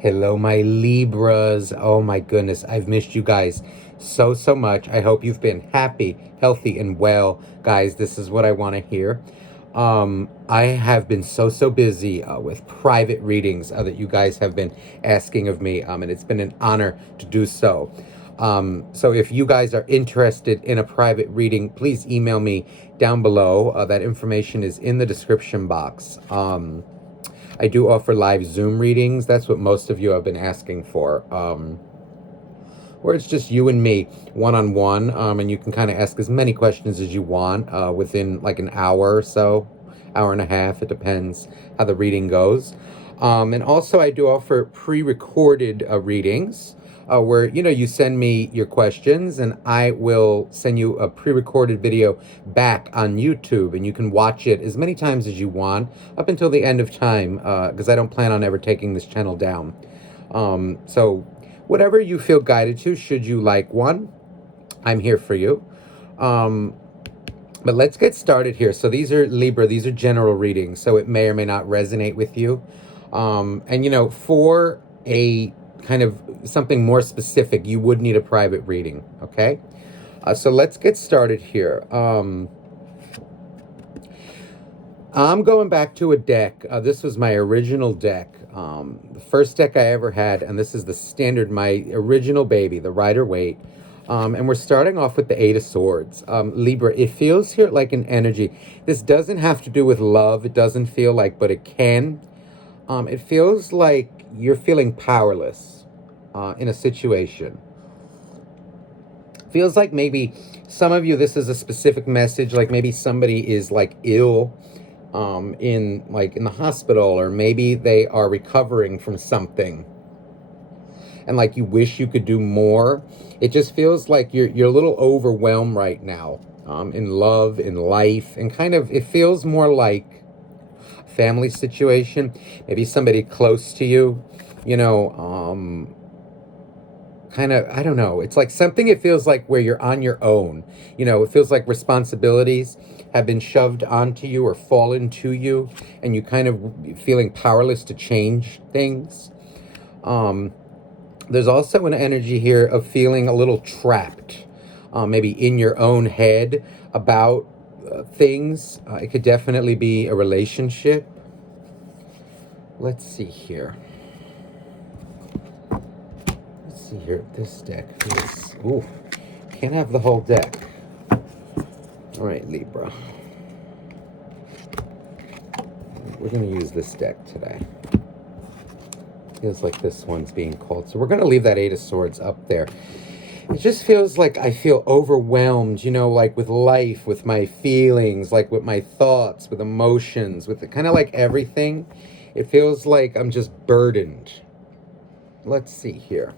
Hello, my Libras. Oh my goodness, I've missed you guys so much. I hope you've been happy, healthy, and well. Guys, this is what I want to hear. I have been so busy with private readings that you guys have been asking of me, and it's been an honor to do so. So if you guys are interested in a private reading, please email me down below. That information is in the description box. I do offer live Zoom readings. That's what most of you have been asking for. Where it's just you and me, one-on-one, and you can kind of ask as many questions as you want within like an hour or so, hour and a half. It depends how the reading goes. And also, I do offer pre-recorded readings where you send me your questions and I will send you a pre-recorded video back on YouTube, and you can watch it as many times as you want up until the end of time, because I don't plan on ever taking this channel down. So whatever you feel guided to, should you like one, I'm here for you. But let's get started here. So these are Libra, these are general readings, so it may or may not resonate with you. And for a kind of something more specific, you would need a private reading, okay? So let's get started here. I'm going back to a deck. This was my original deck, the first deck I ever had, and this is the standard, my original baby, the Rider-Waite. And we're starting off with the Eight of Swords. Libra, it feels here like an energy. This doesn't have to do with love. It doesn't feel like, but it can. It feels like you're feeling powerless in a situation. Feels like maybe some of you, this is a specific message, like maybe somebody is like ill in the hospital, or maybe they are recovering from something and like you wish you could do more. It just feels like you're a little overwhelmed right now, in love, in life, and kind of it feels more like a family situation, maybe somebody close to you, kind of, I don't know, it's like something, it feels like where you're on your own. It feels like responsibilities have been shoved onto you or fallen to you, and you kind of feeling powerless to change things. There's also an energy here of feeling a little trapped, maybe in your own head about things. It could definitely be a relationship. Let's see here. Let's see here. This deck feels... Ooh, can't have the whole deck. All right, Libra. We're going to use this deck today. Feels like this one's being called. So we're going to leave that Eight of Swords up there. It just feels like I feel overwhelmed, like with life, with my feelings, like with my thoughts, with emotions, with kind of like everything. It feels like I'm just burdened. Let's see here.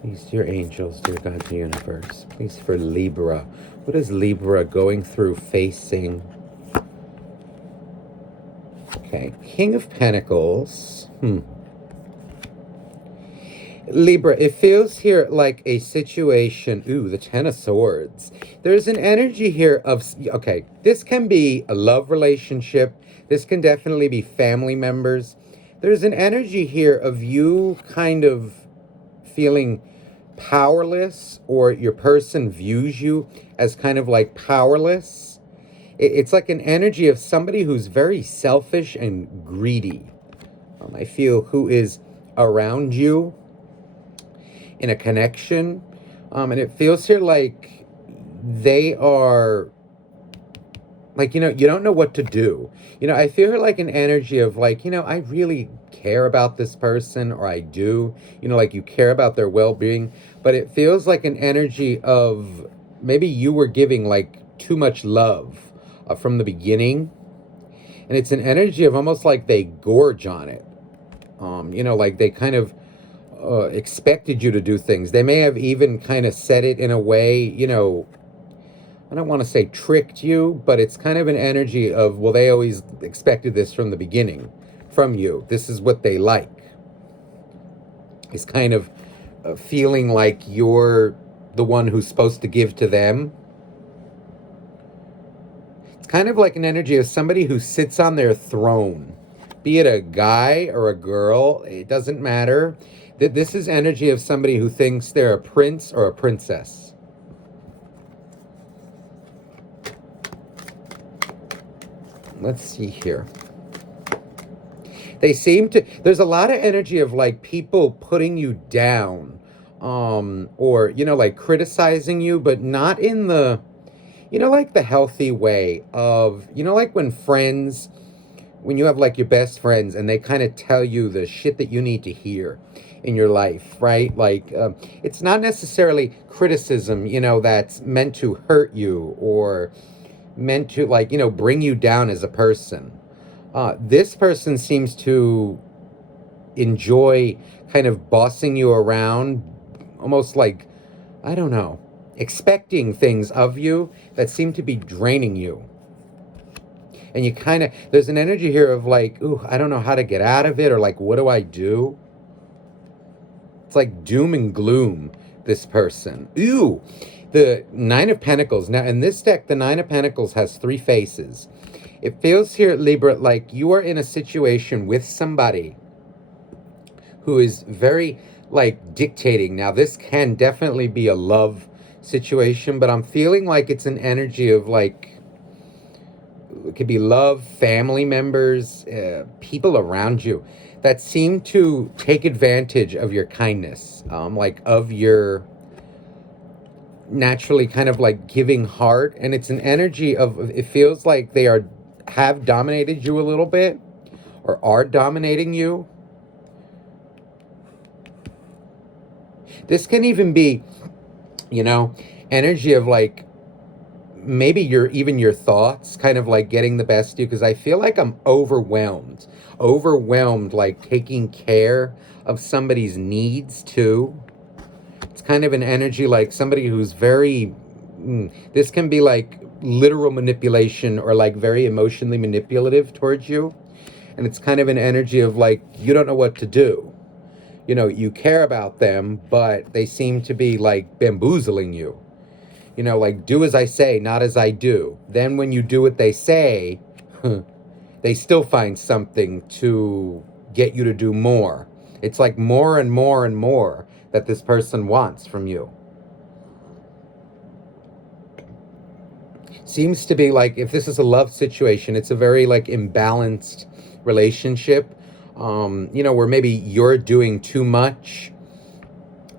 Please, dear angels, dear God, the universe, please for Libra. What is Libra going through, facing? Okay, King of Pentacles. Libra, it feels here like a situation. Ooh, the Ten of Swords. There's an energy here of, okay, this can be a love relationship. This can definitely be family members. There's an energy here of you kind of feeling powerless, or your person views you as kind of like powerless. It's like an energy of somebody who's very selfish and greedy. I feel who is around you in a connection, and it feels here like they are like, you don't know what to do. I feel here like an energy of like, I really care about this person, or I do, like you care about their well-being, but it feels like an energy of maybe you were giving like too much love from the beginning, and it's an energy of almost like they gorge on it. Like they kind of expected you to do things. They may have even kind of said it in a way, I don't want to say tricked you, but it's kind of an energy of, well, they always expected this from the beginning, from you. This is what they like. It's kind of feeling like you're the one who's supposed to give to them. It's kind of like an energy of somebody who sits on their throne. Be it a guy or a girl, it doesn't matter. This is energy of somebody who thinks they're a prince or a princess. Let's see here. They seem to, there's a lot of energy of like people putting you down, or, like criticizing you, but not in the, like the healthy way of, like when you have like your best friends and they kind of tell you the shit that you need to hear in your life, right? Like, it's not necessarily criticism, that's meant to hurt you or meant to, like, bring you down as a person. This person seems to enjoy kind of bossing you around, almost like, I don't know, expecting things of you that seem to be draining you. And you kind of, there's an energy here of like, ooh, I don't know how to get out of it, or like, what do I do? It's like doom and gloom, this person. Ooh, the Nine of Pentacles. Now, in this deck, the Nine of Pentacles has 3 faces. It feels here, Libra, like you are in a situation with somebody who is very, like, dictating. Now, this can definitely be a love situation, but I'm feeling like it's an energy of, like, it could be love, family members, people around you that seem to take advantage of your kindness, like, of your naturally kind of, like, giving heart. And it's an energy of, it feels like they have dominated you a little bit, or are dominating you. This can even be, energy of like, maybe your thoughts kind of like getting the best of you, because I feel like I'm overwhelmed, like taking care of somebody's needs too. It's kind of an energy like somebody who's very, this can be like literal manipulation or like very emotionally manipulative towards you. And it's kind of an energy of like, you don't know what to do. You care about them, but they seem to be like bamboozling you. Like, do as I say, not as I do. Then when you do what they say, they still find something to get you to do more. It's like more and more and more that this person wants from you. Seems to be like, if this is a love situation, it's a very like imbalanced relationship, where maybe you're doing too much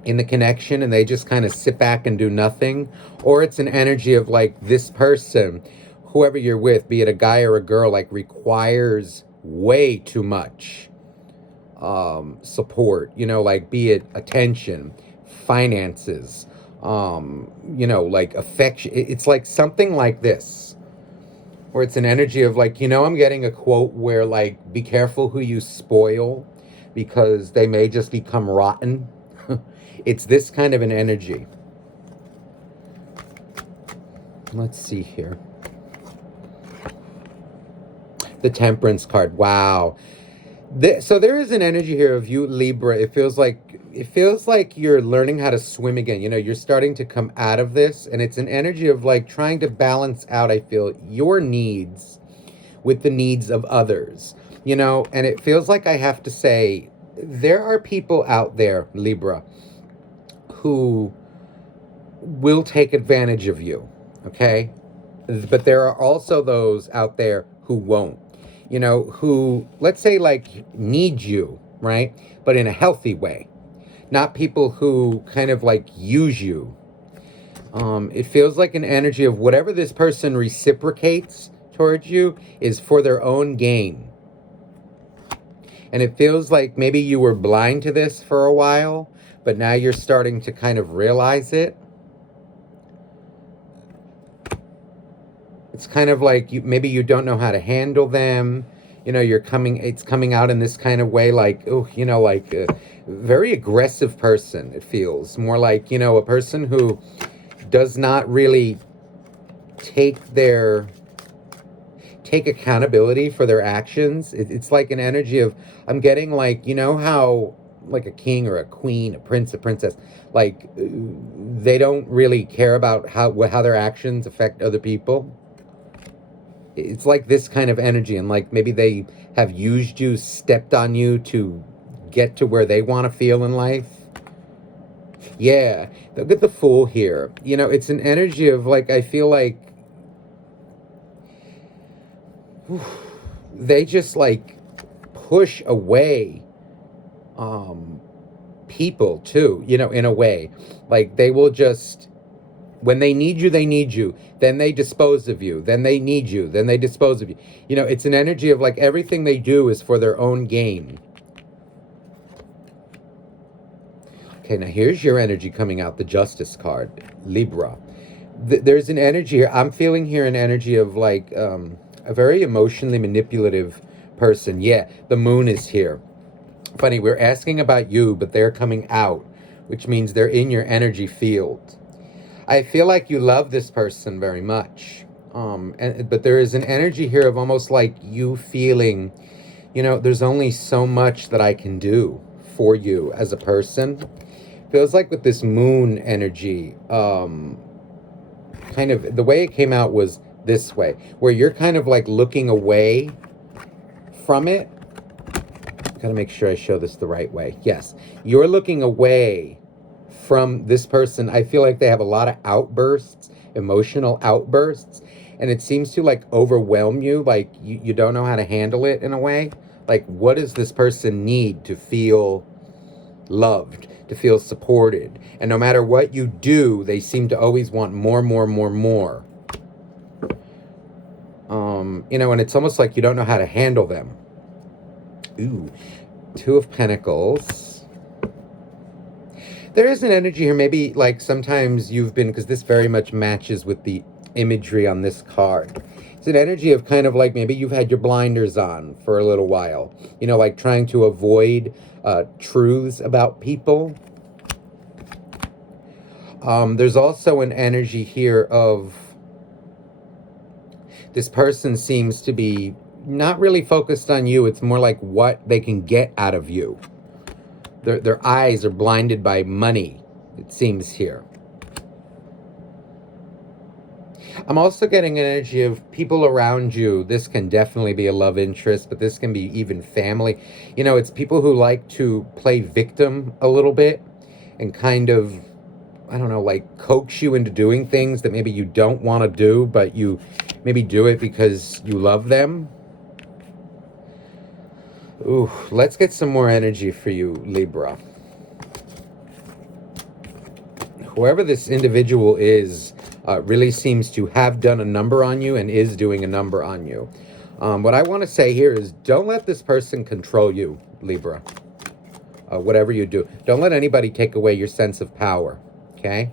in the connection and they just kind of sit back and do nothing. Or it's an energy of like this person, whoever you're with, be it a guy or a girl, like requires way too much support, like be it attention, finances, like affection. It's like something like this, where it's an energy of like, I'm getting a quote where like, be careful who you spoil because they may just become rotten. It's this kind of an energy. Let's see here. The Temperance card. Wow. So there is an energy here of you, Libra. It feels like you're learning how to swim again. You're starting to come out of this, and it's an energy of like trying to balance out, I feel, your needs with the needs of others. And it feels like I have to say, there are people out there, Libra, who will take advantage of you, okay? But there are also those out there who won't, who, let's say, like, need you, right? But in a healthy way. Not people who kind of, like, use you. It feels like an energy of whatever this person reciprocates towards you is for their own gain. And it feels like maybe you were blind to this for a while, but now you're starting to kind of realize it. It's kind of like maybe you don't know how to handle them. It's coming out in this kind of way, like, like a very aggressive person. It feels more like, a person who does not really take accountability for their actions. It's like an energy of, I'm getting like, how like a king or a queen, a prince, a princess, like they don't really care about how their actions affect other people. It's like this kind of energy, and like maybe they have used you, stepped on you to get to where they want to feel in life. Yeah, look at the Fool here. It's an energy of like, I feel like they just like push away um people too, in a way. Like they will just, when they need you, then they dispose of you, then they need you, then they dispose of you. It's an energy of like everything they do is for their own gain. Okay, now here's your energy coming out, the Justice card, Libra. There's an energy here. I'm feeling here an energy of like a very emotionally manipulative person. Yeah, the Moon is here. Funny, we're asking about you, but they're coming out, which means they're in your energy field. I feel like you love this person very much. But there is an energy here of almost like you feeling, there's only so much that I can do for you as a person. Feels like with this Moon energy, kind of the way it came out was this way, where you're kind of like looking away from it. Gotta make sure I show this the right way. Yes, you're looking away from this person. I feel like they have a lot of outbursts, emotional outbursts, and it seems to like overwhelm you. Like you don't know how to handle it in a way. Like, what does this person need to feel loved, to feel supported? And no matter what you do, they seem to always want more, more, more, more. And it's almost like you don't know how to handle them. Ooh, Two of Pentacles. There is an energy here, maybe like sometimes you've been, because this very much matches with the imagery on this card. It's an energy of kind of like maybe you've had your blinders on for a little while, like trying to avoid truths about people. There's also an energy here of this person seems to be not really focused on you. It's more like what they can get out of you. Their eyes are blinded by money, it seems here. I'm also getting an energy of people around you. This can definitely be a love interest, but this can be even family. It's people who like to play victim a little bit and kind of, I don't know, like coax you into doing things that maybe you don't want to do, but you maybe do it because you love them. Ooh, let's get some more energy for you, Libra. Whoever this individual is really seems to have done a number on you and is doing a number on you. What I want to say here is don't let this person control you, Libra. Whatever you do, don't let anybody take away your sense of power, okay?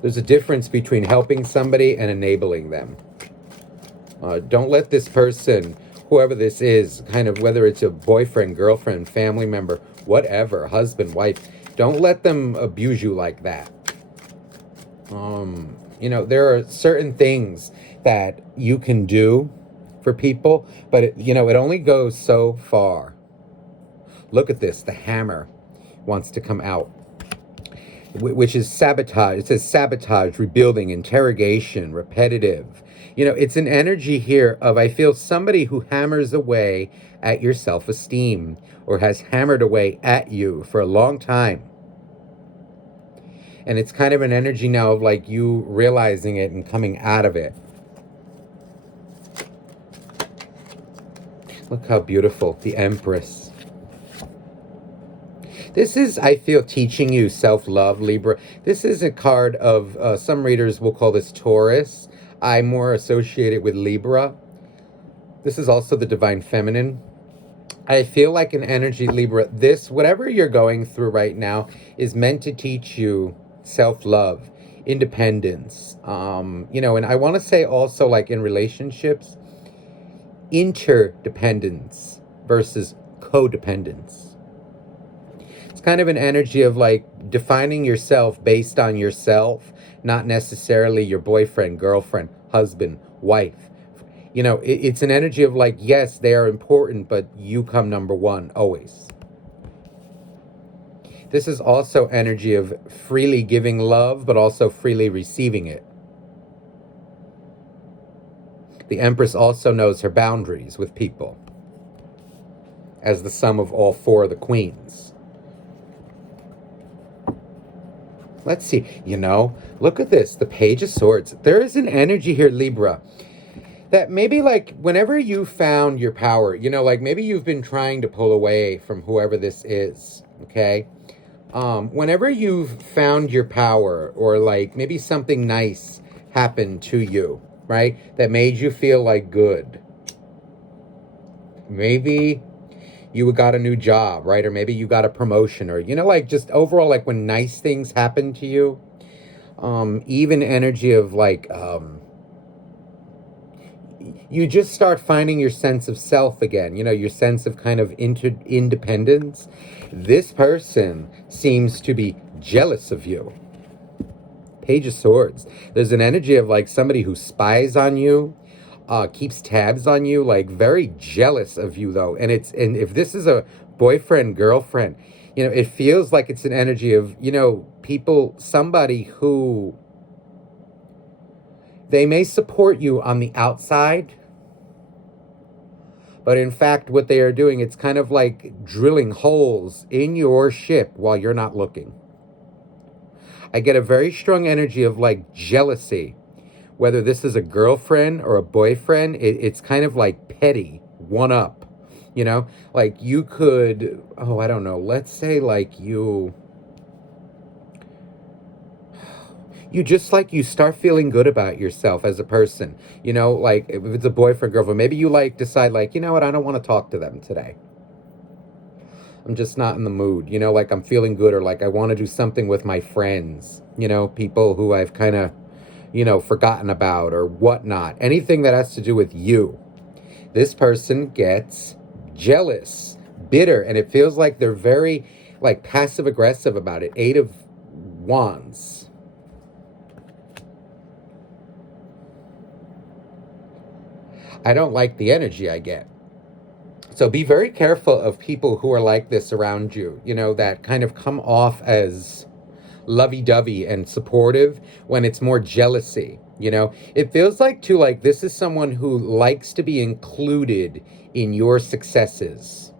There's a difference between helping somebody and enabling them. Don't let this person, whoever this is, kind of, whether it's a boyfriend, girlfriend, family member, whatever, husband, wife, don't let them abuse you like that. There are certain things that you can do for people, but it only goes so far. Look at this, the Hammer wants to come out, which is sabotage. It says sabotage, rebuilding, interrogation, repetitive. It's an energy here of, I feel, somebody who hammers away at your self-esteem or has hammered away at you for a long time. And it's kind of an energy now of like you realizing it and coming out of it. Look how beautiful, the Empress. This is, I feel, teaching you self-love, Libra. This is a card of, some readers will call this Taurus. I more associate it with Libra. This is also the Divine Feminine. I feel like an energy, Libra, this, whatever you're going through right now, is meant to teach you self-love, independence. And I want to say also, like in relationships, interdependence versus codependence. It's kind of an energy of like defining yourself based on yourself, not necessarily your boyfriend, girlfriend, husband, wife. It's an energy of like, yes, they are important, but you come number one always. This is also energy of freely giving love, but also freely receiving it. The Empress also knows her boundaries with people as the sum of all four of the queens. Let's see, look at this, the Page of Swords. There is an energy here, Libra, that maybe like whenever you found your power, like maybe you've been trying to pull away from whoever this is, okay? Whenever you've found your power, or like maybe something nice happened to you, right, that made you feel like good. Maybe you got a new job, right? Or maybe you got a promotion, or, like just overall, like when nice things happen to you, even energy of like, you just start finding your sense of self again, your sense of kind of independence. This person seems to be jealous of you. Page of Swords. There's an energy of like somebody who spies on you, keeps tabs on you, like very jealous of you though. And if this is a boyfriend, girlfriend, it feels like it's an energy of, somebody who, they may support you on the outside, but in fact, what they are doing, it's kind of like drilling holes in your ship while you're not looking. I get a very strong energy of like jealousy. Whether this is a girlfriend or a boyfriend, it's kind of like petty, one up. Like you could, I don't know, let's say like you just like you start feeling good about yourself as a person. Like if it's a boyfriend, girlfriend, maybe you like decide like, what, I don't want to talk to them today. I'm just not in the mood, like I'm feeling good, or like I want to do something with my friends, people who I've kind of, forgotten about or whatnot. Anything that has to do with you. This person gets jealous, bitter, and it feels like they're very like passive aggressive about it. 8 of Wands. I don't like the energy I get. So be very careful of people who are like this around you, that kind of come off as lovey-dovey and supportive when it's more jealousy. It feels like too, like this is someone who likes to be included in your successes,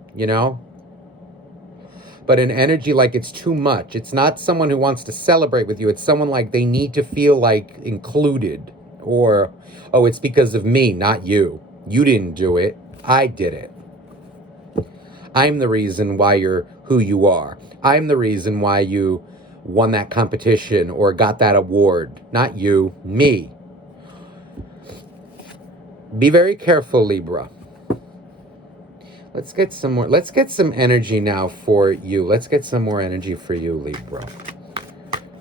but an energy like it's too much. It's not someone who wants to celebrate with you. It's someone like they need to feel like included, or, oh, it's because of me, not you. You didn't do it. I did it. I'm the reason why you're who you are. I'm the reason why you won that competition or got that award. Not you, me. Be very careful, Libra. Let's get some more. Let's get some energy now for you. Let's get some more energy for you, Libra.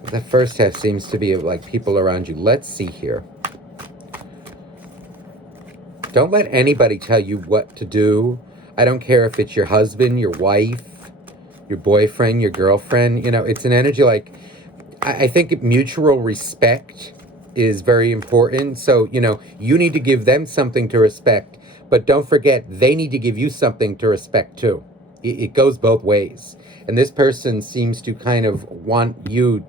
The first half seems to be like people around you. Let's see here. Don't let anybody tell you what to do. I don't care if it's your husband, your wife, your boyfriend, your girlfriend. It's an energy like, I think mutual respect is very important. So, you need to give them something to respect, but don't forget, they need to give you something to respect too. It goes both ways. And this person seems to kind of want you,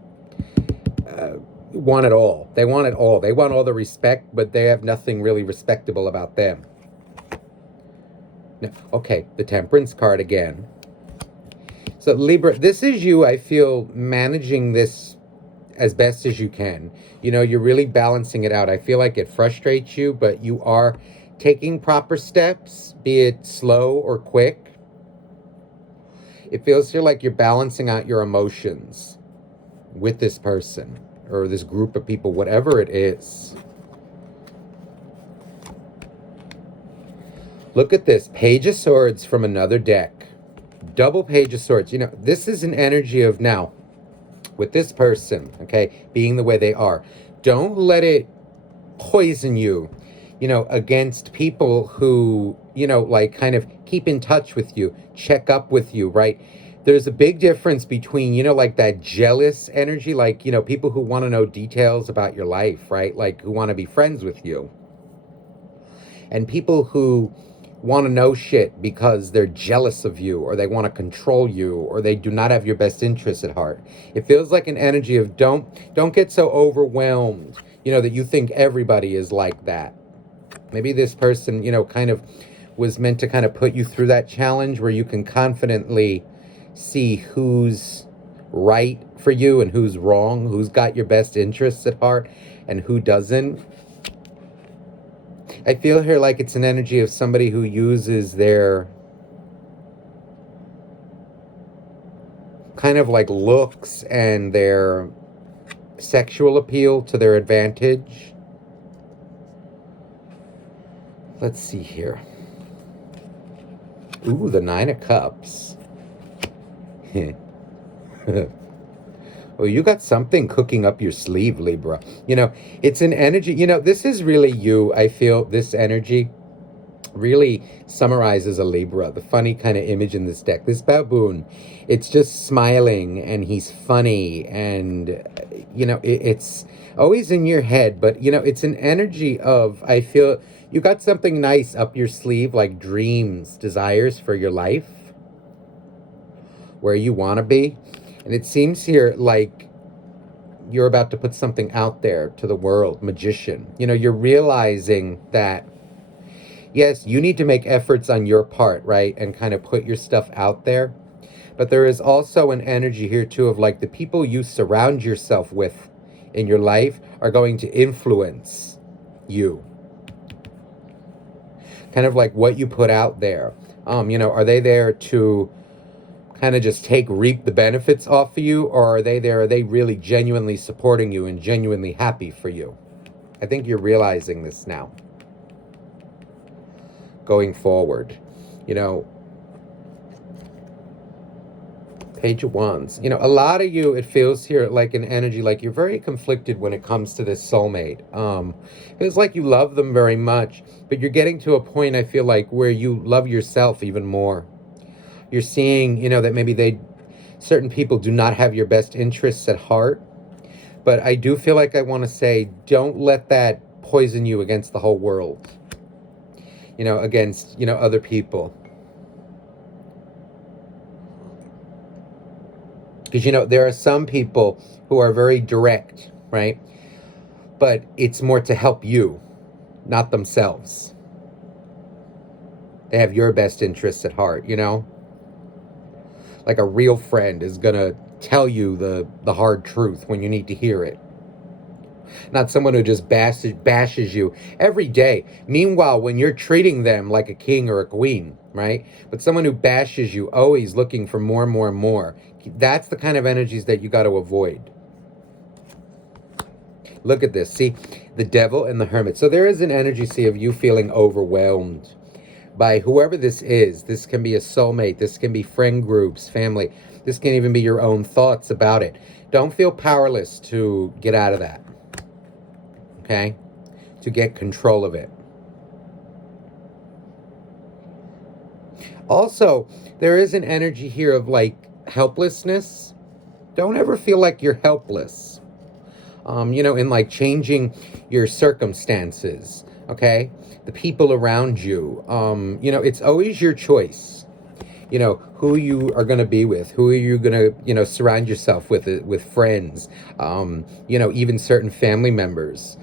want it all. They want it all. They want all the respect, but they have nothing really respectable about them. Okay, the Temperance card again. So Libra, this is you, I feel, managing this as best as you can. You're really balancing it out. I feel like it frustrates you, but you are taking proper steps, be it slow or quick. It feels here like you're balancing out your emotions with this person or this group of people, whatever it is. Look at this, Page of Swords from another deck. Double Page of Swords. This is an energy of now, with this person, okay, being the way they are. Don't let it poison you, against people who, like kind of keep in touch with you, check up with you, right? There's a big difference between, like that jealous energy, like, people who want to know details about your life, right? Like who want to be friends with you. And people who want to know shit because they're jealous of you, or they want to control you, or they do not have your best interests at heart. It feels like an energy of don't get so overwhelmed, that you think everybody is like that. Maybe this person, kind of was meant to kind of put you through that challenge where you can confidently see who's right for you and who's wrong, who's got your best interests at heart and who doesn't. I feel here like it's an energy of somebody who uses their kind of like looks and their sexual appeal to their advantage. Let's see here. Ooh, the Nine of Cups. Oh, you got something cooking up your sleeve, Libra. It's an energy. This is really you. I feel this energy really summarizes a Libra. The funny kind of image in this deck. This baboon, it's just smiling and he's funny and, it's always in your head. But, it's an energy of, I feel you got something nice up your sleeve, like dreams, desires for your life, where you want to be. And it seems here like you're about to put something out there to the world, magician. You're realizing that, yes, you need to make efforts on your part, right? And kind of put your stuff out there. But there is also an energy here, too, of like the people you surround yourself with in your life are going to influence you. Kind of like what you put out there. Are they there to kind of just reap the benefits off of you, or are they really genuinely supporting you and genuinely happy for you? I think you're realizing this now. Going forward, Page of Wands. A lot of you, it feels here like an energy, like you're very conflicted when it comes to this soulmate. It feels like you love them very much, but you're getting to a point, I feel like, where you love yourself even more. You're seeing, that maybe certain people do not have your best interests at heart. But I do feel like I want to say, don't let that poison you against the whole world. Against, other people. Because, there are some people who are very direct, right? But it's more to help you, not themselves. They have your best interests at heart, Like a real friend is going to tell you the hard truth when you need to hear it. Not someone who just bashes you every day. Meanwhile, when you're treating them like a king or a queen, right? But someone who bashes you, always looking for more and more and more. That's the kind of energies that you got to avoid. Look at this. See, the Devil and the Hermit. So there is an energy, see, of you feeling overwhelmed by whoever this is. This can be a soulmate. This can be friend groups, family. This can even be your own thoughts about it. Don't feel powerless to get out of that. Okay? To get control of it. Also, there is an energy here of like helplessness. Don't ever feel like you're helpless. In like changing your circumstances. Okay? The people around you. It's always your choice. Who you are going to be with, who are you going to, surround yourself with friends, even certain family members.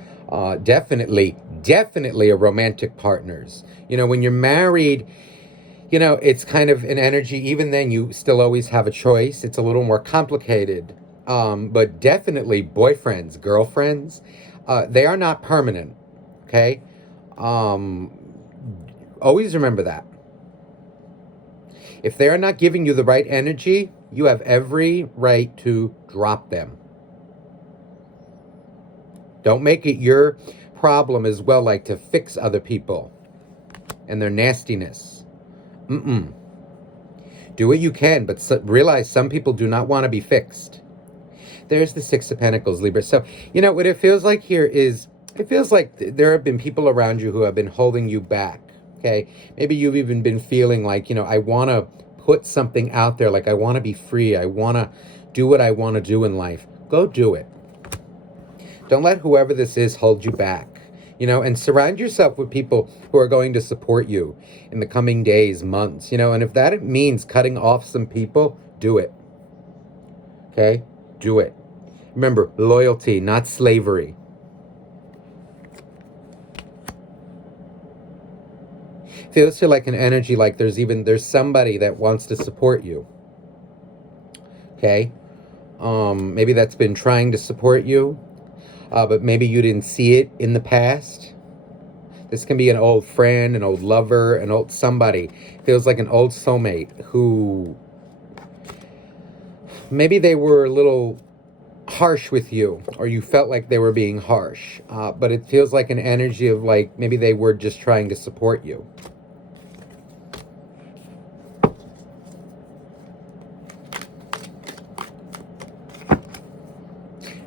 Definitely a romantic partners. When you're married, it's kind of an energy. Even then, you still always have a choice. It's a little more complicated. But definitely boyfriends, girlfriends, they are not permanent. Okay? Always remember that. If they're not giving you the right energy, you have every right to drop them. Don't make it your problem as well, like to fix other people and their nastiness. Do what you can, but realize some people do not want to be fixed. There's the Six of Pentacles, Libra. So, what it feels like here is, it feels like there have been people around you who have been holding you back, okay? Maybe you've even been feeling like, I want to put something out there, like I want to be free. I want to do what I want to do in life. Go do it. Don't let whoever this is hold you back, and surround yourself with people who are going to support you in the coming days, months, and if that means cutting off some people, do it. Okay? Do it. Remember, loyalty, not slavery. Feels here like an energy, like there's somebody that wants to support you. Okay? Maybe that's been trying to support you, but maybe you didn't see it in the past. This can be an old friend, an old lover, an old somebody. Feels like an old soulmate who maybe they were a little harsh with you, or you felt like they were being harsh. But it feels like an energy of like maybe they were just trying to support you.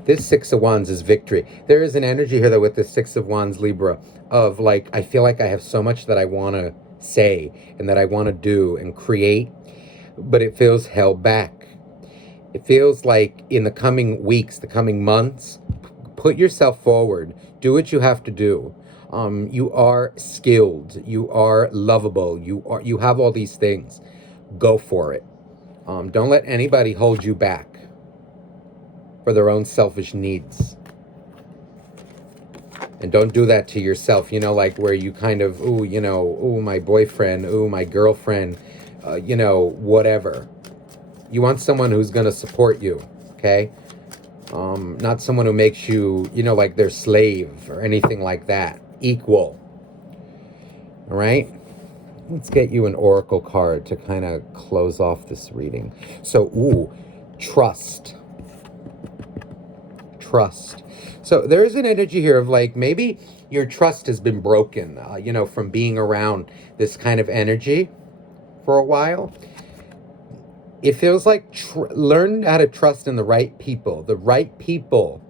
This Six of Wands is victory. There is an energy here, though, with the Six of Wands, Libra, of like, I feel like I have so much that I want to say and that I want to do and create, but it feels held back. It feels like in the coming weeks, the coming months, put yourself forward. Do what you have to do. You are skilled. You are lovable. You have all these things. Go for it. Don't let anybody hold you back for their own selfish needs. And don't do that to yourself, like where you kind of, my boyfriend, my girlfriend, whatever. You want someone who's going to support you, okay? Not someone who makes you, like their slave or anything like that. Equal. All right? Let's get you an oracle card to kind of close off this reading. So, trust. Trust. So there is an energy here of like maybe your trust has been broken, from being around this kind of energy for a while. It feels like learn how to trust in the right people. The right people,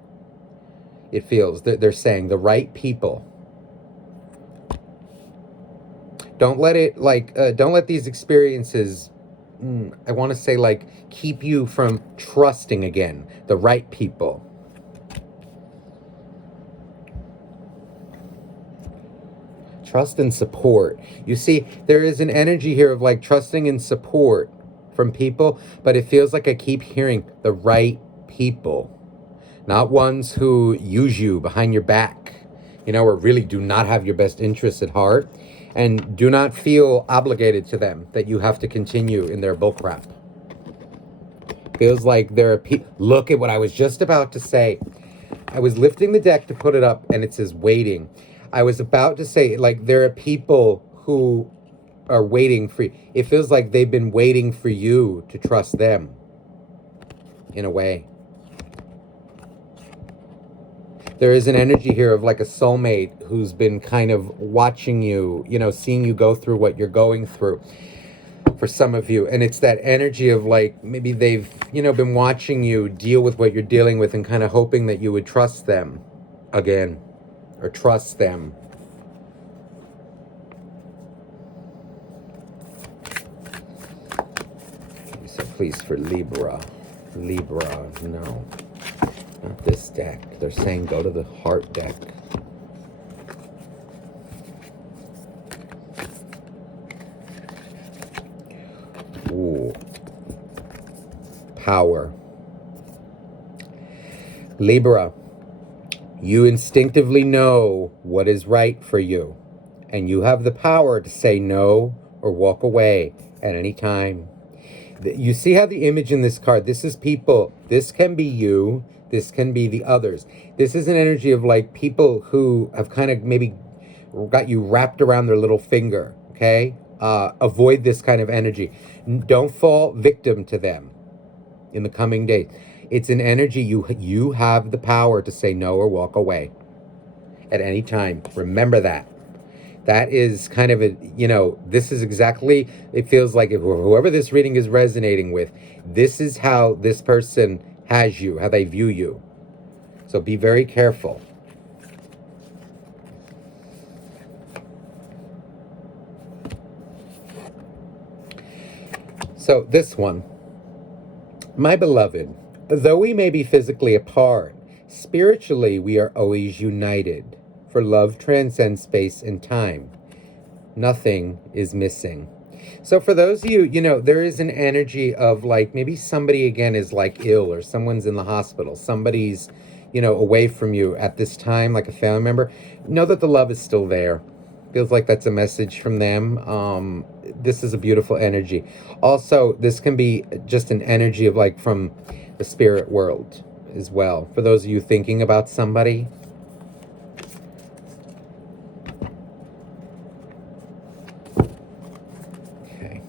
it feels, they're saying the right people. Don't let it don't let these experiences, I want to say like, keep you from trusting again. The right people. Trust and support. You see, there is an energy here of like trusting and support from people, but it feels like I keep hearing the right people, not ones who use you behind your back, or really do not have your best interests at heart, and do not feel obligated to them that you have to continue in their bullcrap. Feels like there are people. Look at what I was just about to say. I was lifting the deck to put it up, and it says waiting. I was about to say, like, there are people who are waiting for you. It feels like they've been waiting for you to trust them, in a way. There is an energy here of like a soulmate who's been kind of watching you, seeing you go through what you're going through for some of you. And it's that energy of like, maybe they've, been watching you deal with what you're dealing with and kind of hoping that you would trust them again. Or trust them. So please for Libra. Libra, no. Not this deck. They're saying go to the heart deck. Ooh. Power. Libra. You instinctively know what is right for you, and you have the power to say no or walk away at any time. You see how the image in this card, this is people, this can be you, this can be the others. This is an energy of like people who have kind of maybe got you wrapped around their little finger, okay? Avoid this kind of energy. Don't fall victim to them in the coming days. It's an energy you have the power to say no or walk away at any time. Remember that. That is kind of this is exactly, it feels like whoever this reading is resonating with, this is how this person has you, how they view you. So be very careful. So this one, my beloved, though we may be physically apart, spiritually we are always united, for love transcends space and time. Nothing is missing. So for those of you, there is an energy of like maybe somebody again is like ill or someone's in the hospital. Somebody's, away from you at this time, like a family member. Know that the love is still there. Feels like that's a message from them. This is a beautiful energy. Also, this can be just an energy of like from the spirit world as well. For those of you thinking about somebody. Okay.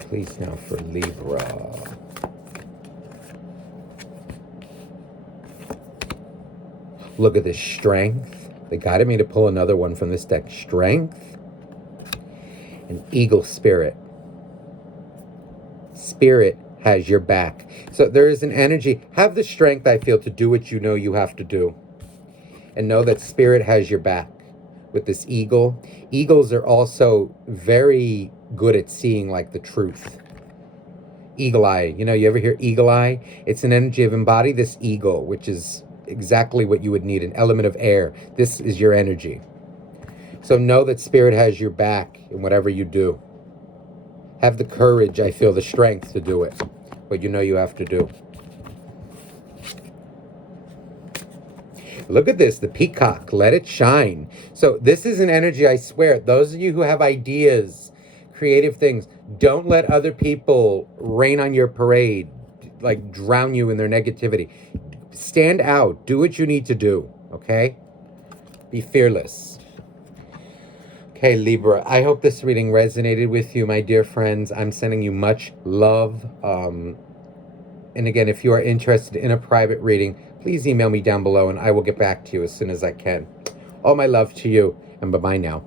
Please now for Libra. Look at this strength. They guided me to pull another one from this deck. Strength and eagle spirit. Spirit has your back. So there is an energy. Have the strength, I feel, to do what you know you have to do. And know that spirit has your back with this eagle. Eagles are also very good at seeing like the truth. Eagle eye. You know, you ever hear eagle eye? It's an energy of embody this eagle, which is exactly what you would need, an element of air. This is your energy. So know that spirit has your back in whatever you do. Have the courage, I feel, the strength to do it, what you know you have to do. Look at this, the peacock, let it shine. So this is an energy, I swear, those of you who have ideas, creative things, don't let other people rain on your parade, like drown you in their negativity. Stand out, do what you need to do, okay? Be fearless. Okay, Libra, I hope this reading resonated with you, my dear friends. I'm sending you much love. And again, if you are interested in a private reading, please email me down below and I will get back to you as soon as I can. All my love to you, and bye-bye now.